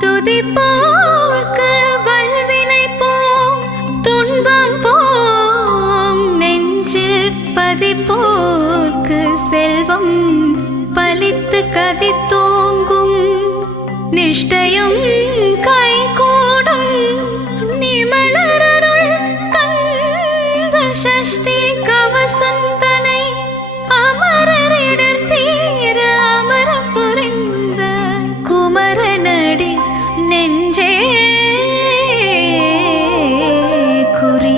துதிப்போர்க்கு வல்வினை போம் துன்பம் போம் நெஞ்சில் பதிப்போர்க்கு செல்வம் பலித்து கதித்தோங்கும் நிஷ்டையும் கைகூடும் நிமலரருள் கந்த சஷ்டி கவசந்தனை அமரரிடர் தீர அமரம் புரிந்த குமரனடி நெஞ்சே குறி.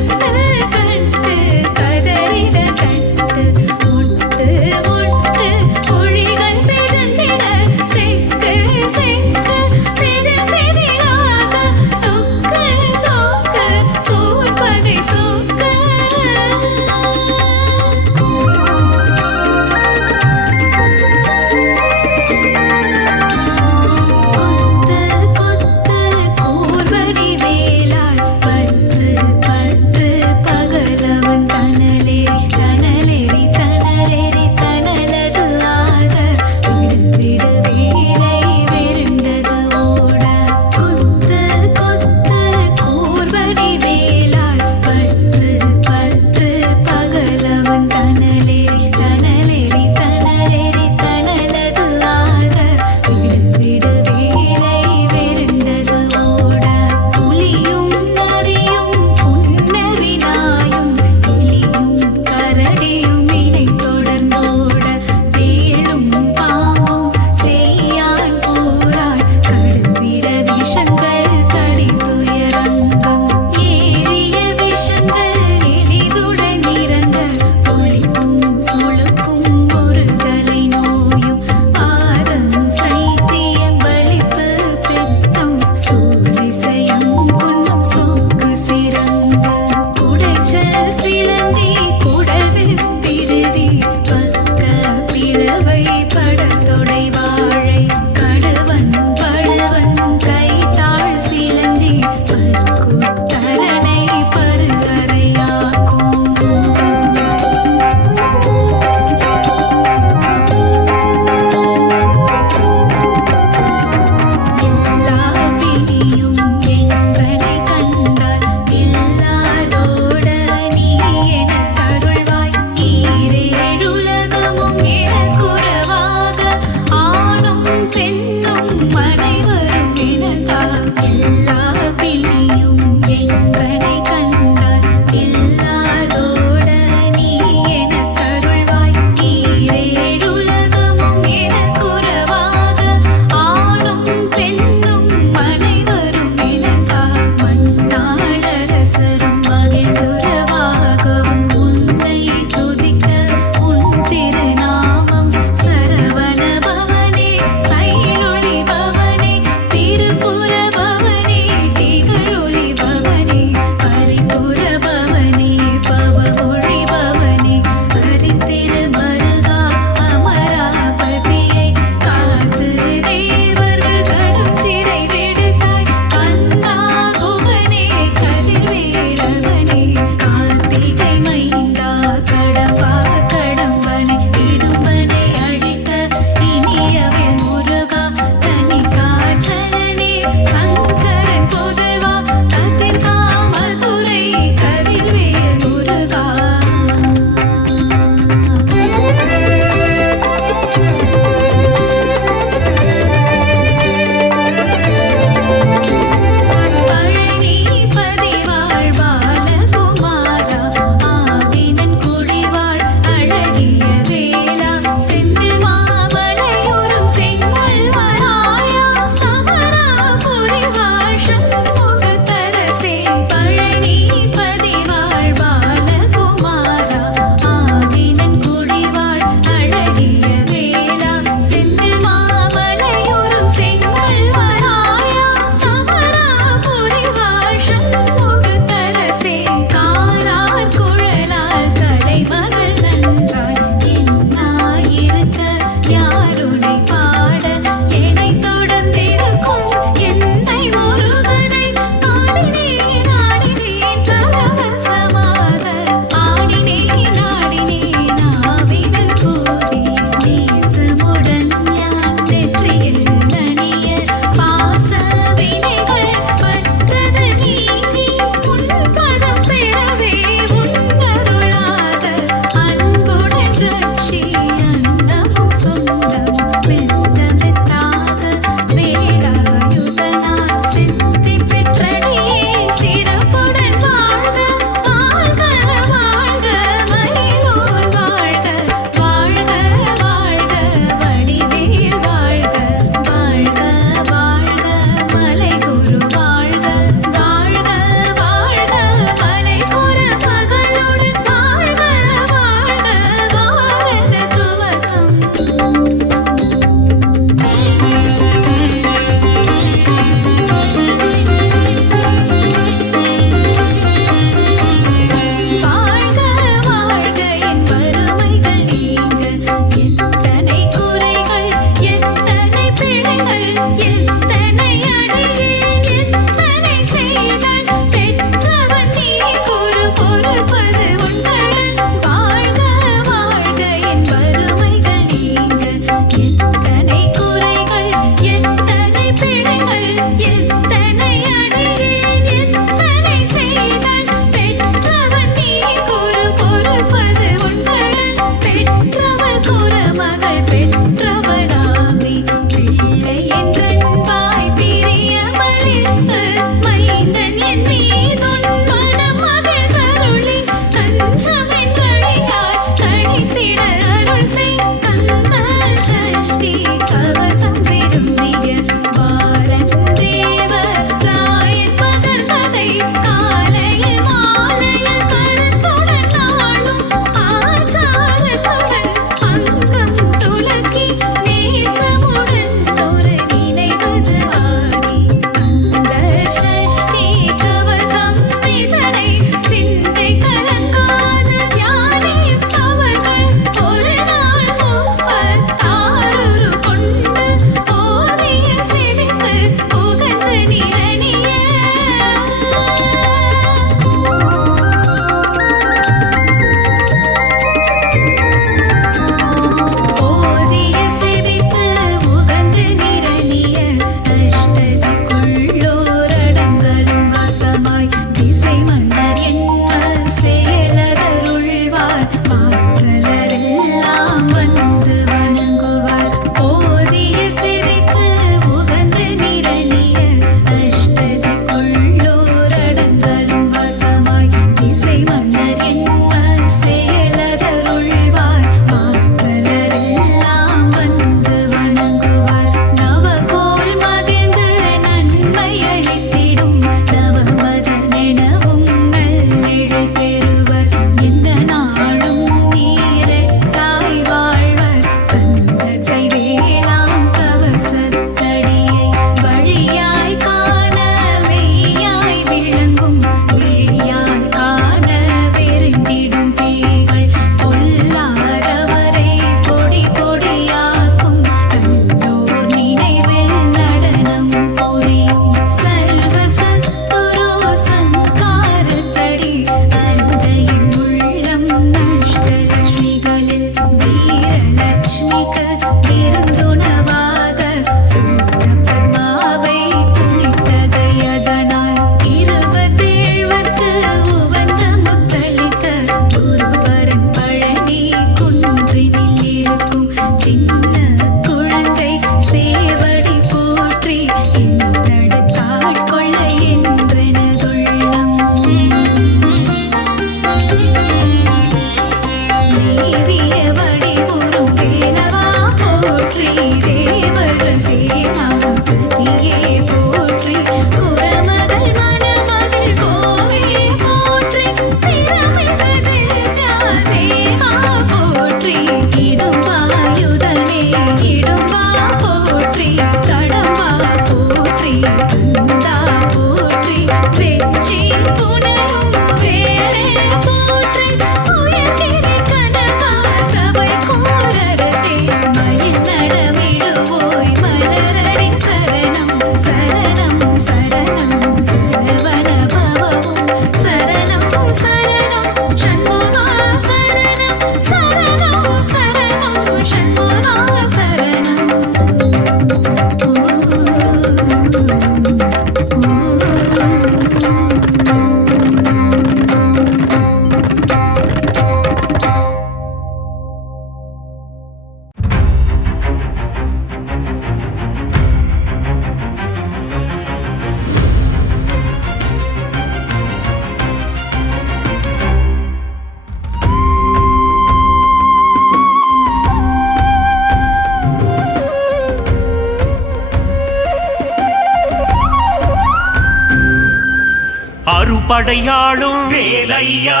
அறுபடையாளும் வேலையா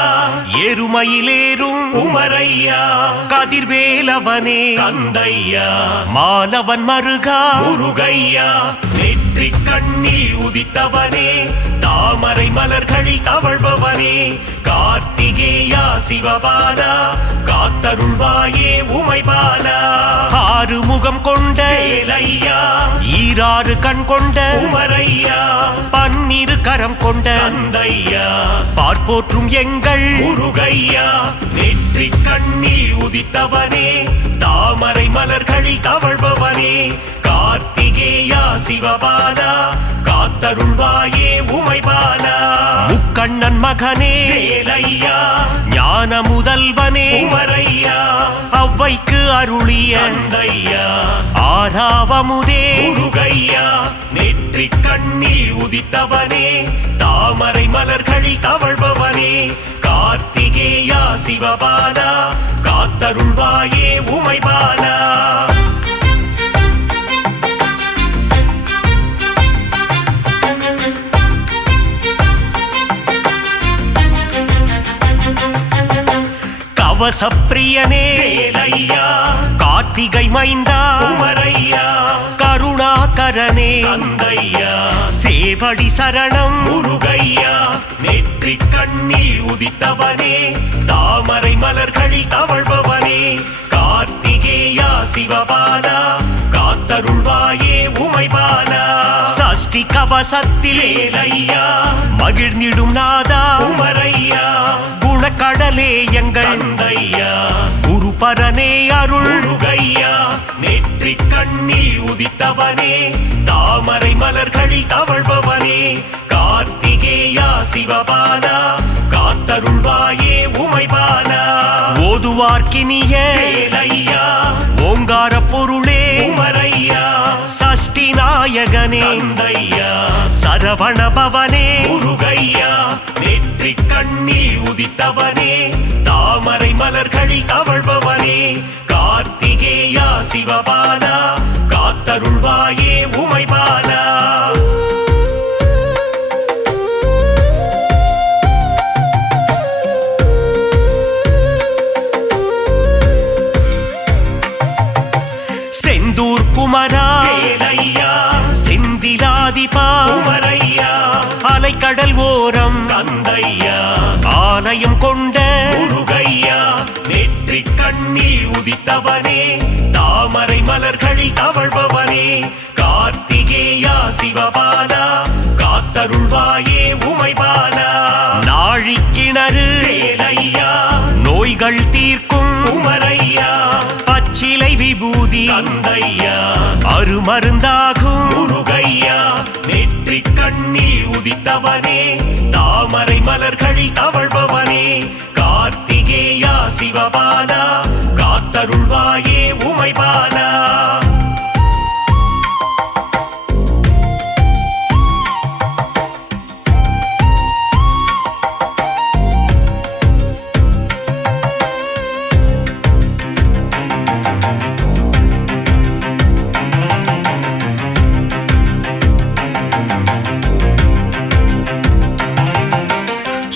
எருமையிலேறும் குமரையா கதிர்வேலவனே கந்தையா மாலவன் மருகா முருகையா நெற்றி கண்ணில் உதித்தவனே தாமரை மலர்களில் தவழ்பவனே கார்த்திகேயா சிவபாலா காத்தருள்வாயே உமைபாலா ஆறு முகம் கொண்ட வேலையா ஈராறு கண் கொண்ட குமரையா பன்னிரு கரம் கொண்ட கந்தையா பார்ப்போற்றும் எங்கள் முருகையா நெற்றி கண்ணில் உதித்தவனே தாமரை மலர்களில் தவழ்பவனே கார்த்திகேயா சிவபாலா காத்தருள்வாயே உமைபாலா முக்கண்ணன் மகனே வேலையா ஞான முதல்வனே குமரையா அவ்வைக்கு அருளிய கந்தையா ஆறாவமுதே முருகையா நெற்றி கண்ணில் உதித்தவனே தாமரை மலர்களில் தவழ்பவனே கார்த்திகேயா சிவபாலா காத்தருள்வாயே உமைபாலா கவசப்பிரியனே வேலையா கார்த்திகை மைந்தா குமரையா கருணாகரனே கந்தையா சேவடி சரணம் முருகையா நெற்றி கண்ணில் உதித்தவனே தாமரை மலர்களில் தவழ்பவனே கார்த்திகேயா சிவபாலா காத்தருள்வாயே உமைபாலா சஷ்டி கவசத்தில் வேலையா மகிழ்ந்திடும் நாதா குமரையா குணக்கடலே எங்கள் கந்தையா குருபரனே அருள் முருகையா நெற்றி கண்ணில் உதித்தவனே தாமரை மலர்களில் தவழ்பவனே கார்த்திகேயா சிவபாலா காத்தருள்வாயே உமைபாலா ஓதுவார்க்கினிய வேலையா ஓங்கார பொருளே குமரையா சஷ்டி நாயகனே கந்தையா சரவண பவனே முருகையா நெற்றி கண்ணில் உதித்தவனே தாமரை மலர்களில் தவழ்பவனே கார்த்திகேயா சிவபாலா காத்தருள்வாயே உமைபாலா செந்தூர் குமரா வேலையா செந்திலாதிபா குமரையா அலைக்கடல் ஓரம் கந்தையா ஆலயம் கொண்ட முருகையா நெற்றி கண்ணில் உதித்தவனே தாமரை மலர்களில் தவழ்பவனே கார்த்திகேயா சிவபாலா காத்தருள்வாயே உமைபாலா நாழிக்கிணறு வேலையா நோய்கள் தீர்க்கும் குமரையா பச்சிலை விபூதி கந்தையா அருமருந்தாகும் முருகையா நெற்றி கண்ணில் உதித்தவனே தாமரை மலர்களில் தவழ்பவனே கார்த்திகேயா சிவபாலா காத்தருள்வாயே உமைபாலா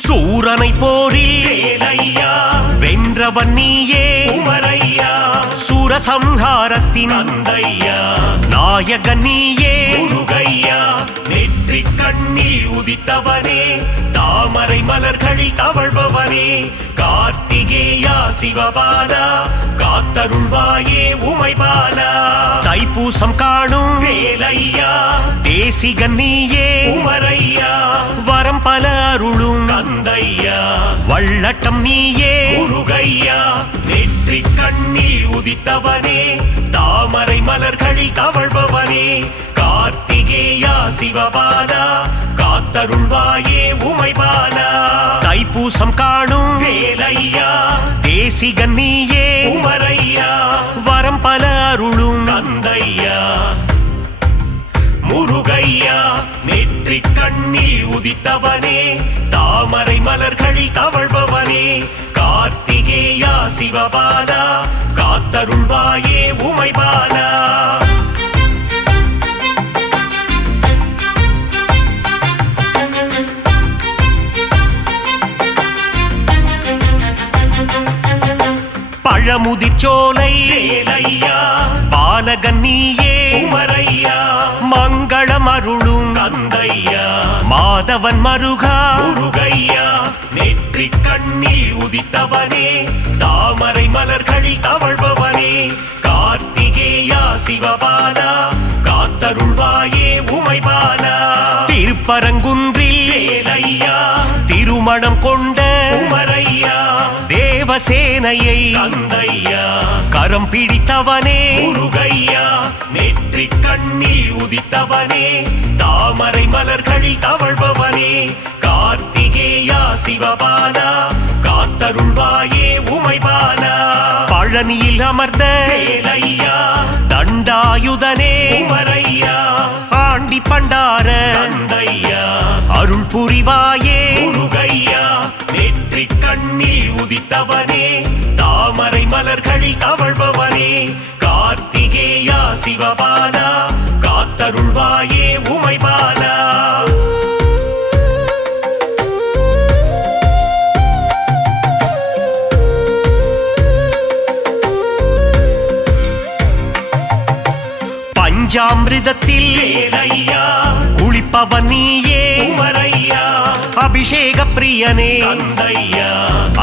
சூரனை போரில் வேலையா வென்றவன் நீயே குமரையா சூரசம்ஹாரத்தின் கந்தையா நாயகன் நீயே முருகையா நெற்றி கண்ணில் உதித்தவனே தாமரை மலர்களில் தவழ்பவனே கார்த்திகேயா சிவபாலா காத்தருள்வாயே உமைபாலா தைப்பூசம் காணும் வேலையா தேசிகன் நீயே குமரையா வரம் பல அருளும் கந்தையா வள்ளட்டம் நீயே முருகையா நெற்றி கண்ணில் உதித்தவனே தாமரை மலர்களில் தவழ்பவனே கார்த்திகேயா சிவபாலா காத்தருள்வாயே உமைபாலா தைப்பூசம் காணும் வேலையா தேசிகன் நீயே குமரையா வரம் பல அருளும் கந்தையா முருகையா நெற்றி கண்ணில் உதித்தவனே தாமரை மலர்களில் தவழ்பவனே கார்த்திகேயா சிவபாலா காத்தருள்வாயே உமைபாலா பழமுதிர்ச்சோலை வேலையா பாலகன் நீயே குமரையா மங்களம் அருளும் கந்தையா மாதவன் மருகா முருகையா நெற்றிக் கண்ணில் உதித்தவனே தாமரை மலர்களில் தவழ்பவனே கார்த்திகேயா சிவபாலா காத்தருள்வாயே உமைபாலா திருப்பரங்குன்றில் வேலையா திருமணம் கொண்ட குமரையா தேவசேனையை கந்தையா கரம் பிடித்தவனே முருகையா நெற்றிக் கண்ணில் உதித்தவனே தாமரை மலர்களில் தவழ்பவனே கார்த்திகேயா சிவபாலா காத்தருள்வாயே உமைபாலா பழனியில் அமர்ந்த வேலையா தண்டாயுதனே குமரையா ஆண்டி பண்டார கந்தையா அருள் புரிவாயே முருகையா நெற்றிக் கண்ணில் உதித்தவனே தாமரை மலர்களில் தவழ்பவனே கார்த்திகேயா சிவபாலா காத்தருள்வாயே உமைபாலா பஞ்சாமிர்தத்தில் வேலையா குளிப்பவன் நீயே குமரையா அபிஷேக பிரியனே கந்தையா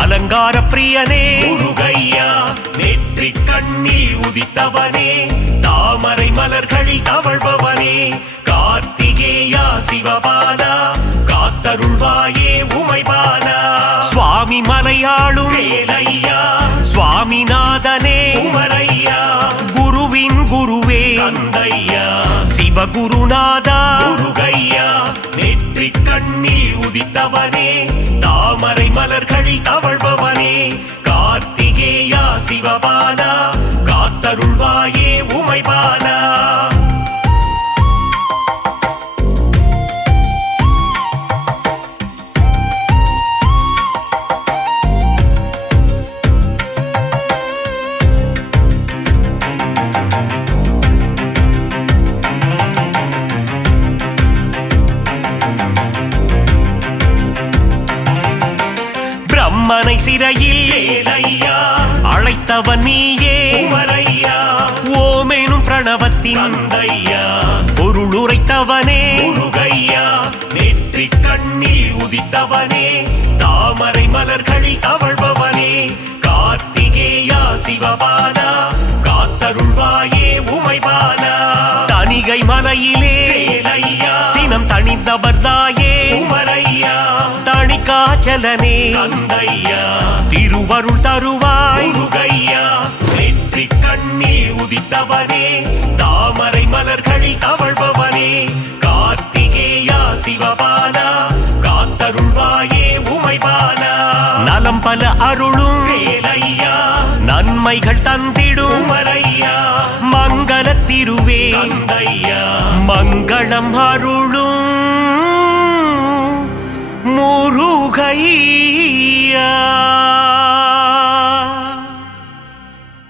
அலங்கார பிரியனே முருகையா நெற்றிக் கண்ணில் உதித்தவனே தாமரை மலர்களில் தவழ்பவனே கார்த்திகேயா சிவபாலா காத்தருள்வாயே உமைபாலா சுவாமி மலையாளும் வேலையா சுவாமிநாதனே குமரையா குருவின் குருவே கந்தையா சிவகுருநாதா முருகையா நெற்றிக் கண்ணில் உதித்தவனே தாமரை மலர்களில் தவழ்பவனே கார்த்திகேயா சிவபாலா காத்தருள்வாயே உமைபாலா பிரம்மனை சிறையில் வேலையா அழைத்தவன் நீயே குமரையா ஓமேனும் பிரணவத்தின் கந்தையா பொருள் உரைத்தவனே முருகையா நெற்றிக் கண்ணில் உதித்தவனே தாமரை மலர்களில் தவழ்பவனே கார்த்திகேயா சிவபாலா காத்தருள்வாயே உமைபாலா தணிகை மலையிலே வேலையா சினம் தணிந்தவர்தாயே குமரையா தணிகாச்சலனே கந்தையா திருவருள் தருவாய் முருகையா நெற்றிக் கண்ணில் உதித்தவனே தாமரை மலர்களில் தவழ்பவனே கார்த்திகேயா சிவபாலா காத்தருள்வாயே உமைபாலா நலம் பல அருளும் வேலையா நன்மைகள் தந்திடும் குமரையா மங்கள திருவே கந்தையா மங்களம் அருளும் முருகையா